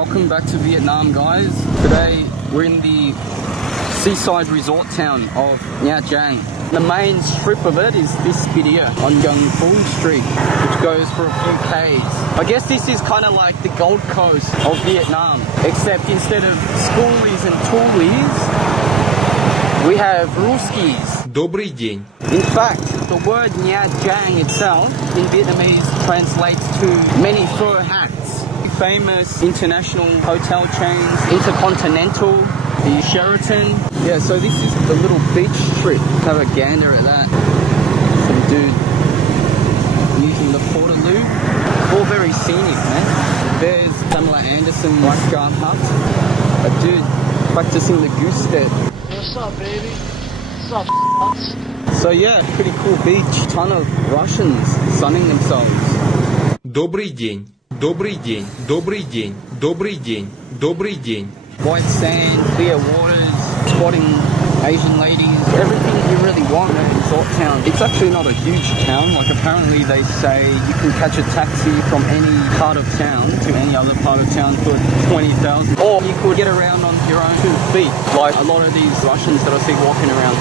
welcome back to Vietnam, guys. Today we're in the seaside resort town of Nha Trang. The main strip of it is this bit here on Trần Phú Street, which goes for a few Ks. I guess this is kind of like the Gold Coast of Vietnam, except instead of schoolies and toolies, we have Ruskis. Добрый день. In fact, the word Nha Trang itself in Vietnamese translates to many fur hats. Famous international hotel chains, Intercontinental, the Sheraton. Yeah, so this is the little beach strip. Have a gander at that. Some dude using the Portaloo. All very scenic, man. There's Pamela Anderson lifeguard hut. A dude practicing the goose step. What's up, baby? What's up, nuts? So yeah, pretty cool beach. Ton of Russians sunning themselves. Добрый день. Добрый день. Добрый день. Добрый день. Добрый день. White sand, clear waters, spotting Asian ladies, everything you really want in a resort town. It's actually not a huge town. Like apparently they say you can catch a taxi from any part of town to any other part of town for 20,000, or you could get around on your own 2 feet. Like a lot of these Russians that I see walking around.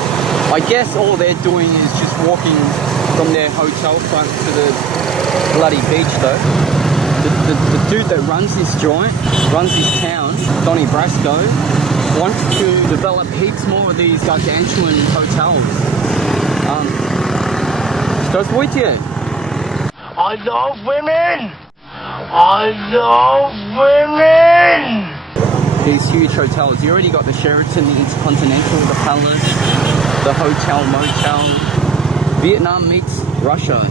I guess all they're doing is just walking from their hotel front to the bloody beach though. The dude that runs this joint, runs this town, Donnie Brasco, wants to develop heaps more of these gargantuan hotels. Что случилось? I love women! I love women! These huge hotels. You already got the Sheraton, the Intercontinental, the Palace, the Hotel Motel. Vietnam meets Russia.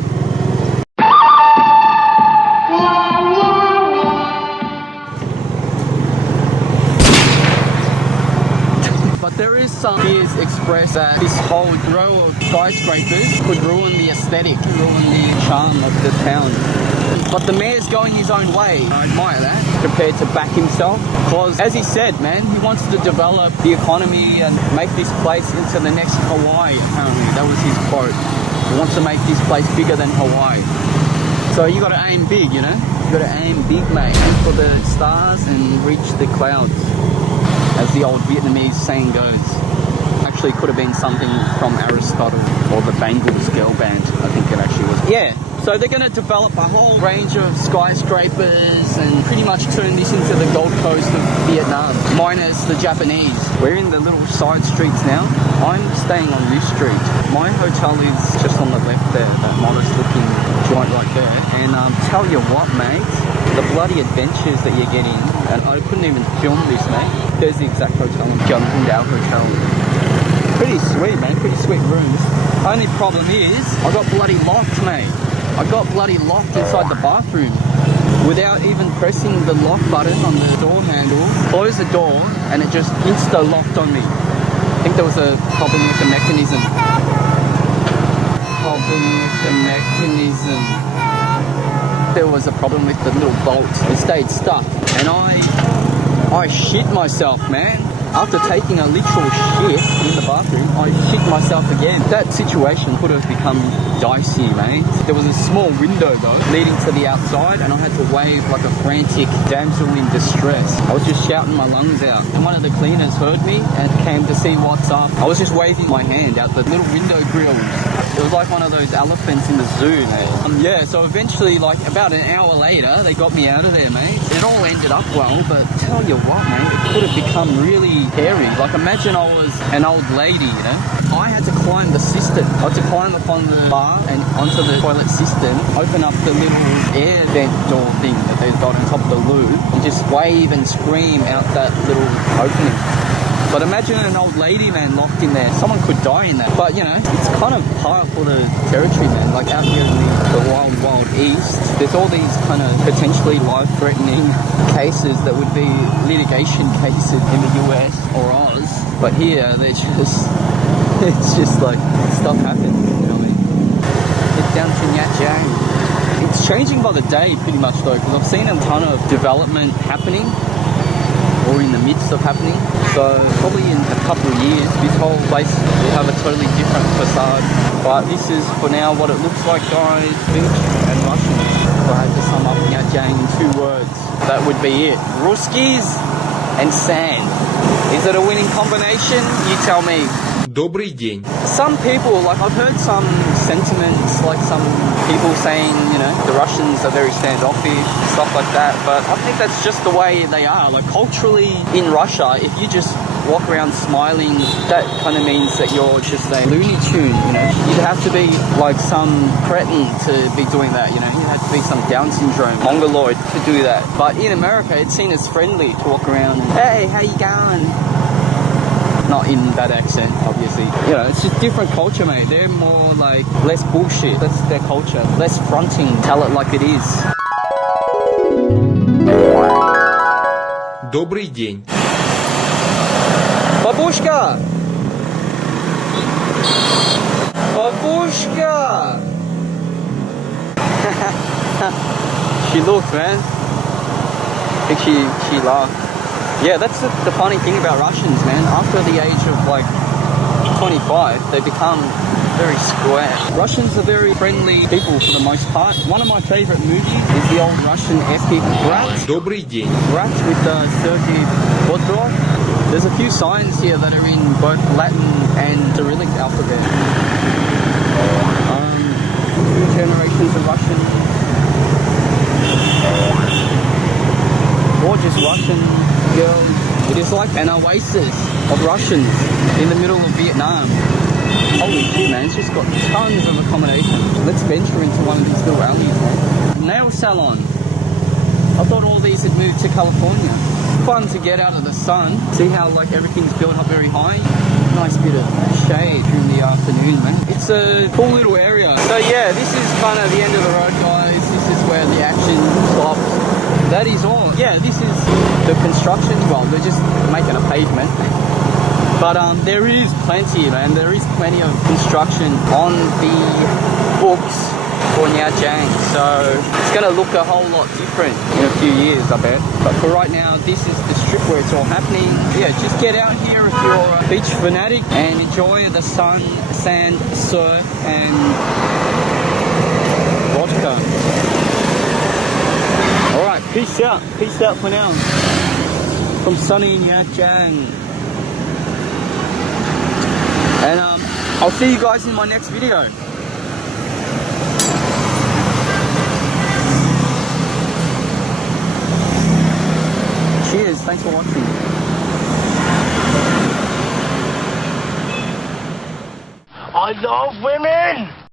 There is some fears expressed that this whole row of skyscrapers could ruin the aesthetic, ruin the charm of the town. But the mayor's going his own way. I admire that, prepared to back himself. Because as he said, man, he wants to develop the economy and make this place into the next Hawaii, apparently. That was his quote. He wants to make this place bigger than Hawaii. So you got to aim big, you know? You got to aim big, mate. Aim for the stars and reach the clouds, as the old Vietnamese saying goes. Actually could have been something from Aristotle or the Bangles girl band, I think it actually was. Yeah, so they're going to develop a whole range of skyscrapers and pretty much turn this into the Gold Coast of Vietnam, minus the Japanese. We're in the little side streets now. I'm staying on this street. My hotel is just on the left there, that modest looking joint right there. And tell you what, mate, the bloody adventures that you're getting, and I couldn't even film this, mate. There's the exact hotel, Trần Phú Hotel. Pretty sweet, mate, pretty sweet rooms. Only problem is, I got bloody locked, mate. I got bloody locked inside the bathroom without even pressing the lock button on the door handle. Closed the door and it just insta-locked on me. I think there was a problem with the mechanism. There was a problem with the little bolt. It stayed stuck. And I shit myself, man. After taking a literal shit in the bathroom, I shit myself again. That situation could have become dicey, mate. There was a small window though, leading to the outside, and I had to wave like a frantic damsel in distress. I was just shouting my lungs out. And one of the cleaners heard me and came to see what's up. I was just waving my hand out the little window grills. It was like one of those elephants in the zoo, mate. Yeah, so eventually, like about an hour later, they got me out of there, mate. It all ended up well, but tell you what, mate, it could have become really hairy. Like imagine I was an old lady, you know? I had to climb the cistern. I had to climb up on the bar and onto the toilet cistern, open up the little air vent door thing that they've got on top of the loo, and just wave and scream out that little opening. But imagine an old lady, man, locked in there. Someone could die in that. But, you know, it's kind of par for the territory, man. Like out here in the wild, wild east, there's all these kind of potentially life-threatening cases that would be litigation cases in the US or Oz. But here, they're just, it's just like, stuff happens, you know what I mean? Get down to Nha Trang. It's changing by the day pretty much though, because I've seen a ton of development happening, or in the midst of happening. So probably in a couple of years, this whole place will have a totally different facade. But this is for now what it looks like, guys. Beach and Russians. I had to sum up Nha Trang in 2 words, that would be it. Ruskis and sand. Is it a winning combination? You tell me. Добрый день. Some people, like I've heard some sentiments, like some people saying, you know, the Russians are very standoffish, stuff like that, but I think that's just the way they are. Like culturally in Russia, if you just walk around smiling, that kind of means that you're just a Looney Tune, you know. You'd have to be like some cretin to be doing that, you know. You'd have to be some Down syndrome, mongoloid to do that. But in America, it's seen as friendly to walk around and, hey, how you going? Not in that accent, obviously. You know, it's just different culture, mate. They're more like less bullshit. That's their culture. Less fronting. Tell it like it is. Добрый день. Babushka! Babushka! She looked, man. I think she laughed. Yeah, that's the funny thing about Russians, man. After the age of like 25, they become very square. Russians are very friendly people for the most part. One of my favorite movies is the old Russian epic Brat. Добрый день. Brat with Sergei Bodrov. There's a few signs here that are in both Latin and Cyrillic alphabet. Generations of Russian. Gorgeous Russian girls. It is like an oasis of Russians in the middle of Vietnam. Holy shit, man, it's just got tons of accommodation. Let's venture into one of these little alleys, man. Nail salon. I thought all these had moved to California. Fun to get out of the sun. See how like everything's built up very high. Nice bit of shade during the afternoon, man. It's a cool little area. So yeah, this is kind of the end of the road, guys. This is where the action stops. That is all. Yeah, this is the construction. Well, they're just making a pavement. But there is plenty, man. There is plenty of construction on the books for Nha Trang. So it's going to look a whole lot different in a few years, I bet. But for right now, this is the strip where it's all happening. Yeah, just get out here if you're a beach fanatic and enjoy the sun, sand, surf, and vodka. Alright, peace out. Peace out for now. From sunny Nha Trang. And I'll see you guys in my next video. Cheers, thanks for watching. I love women!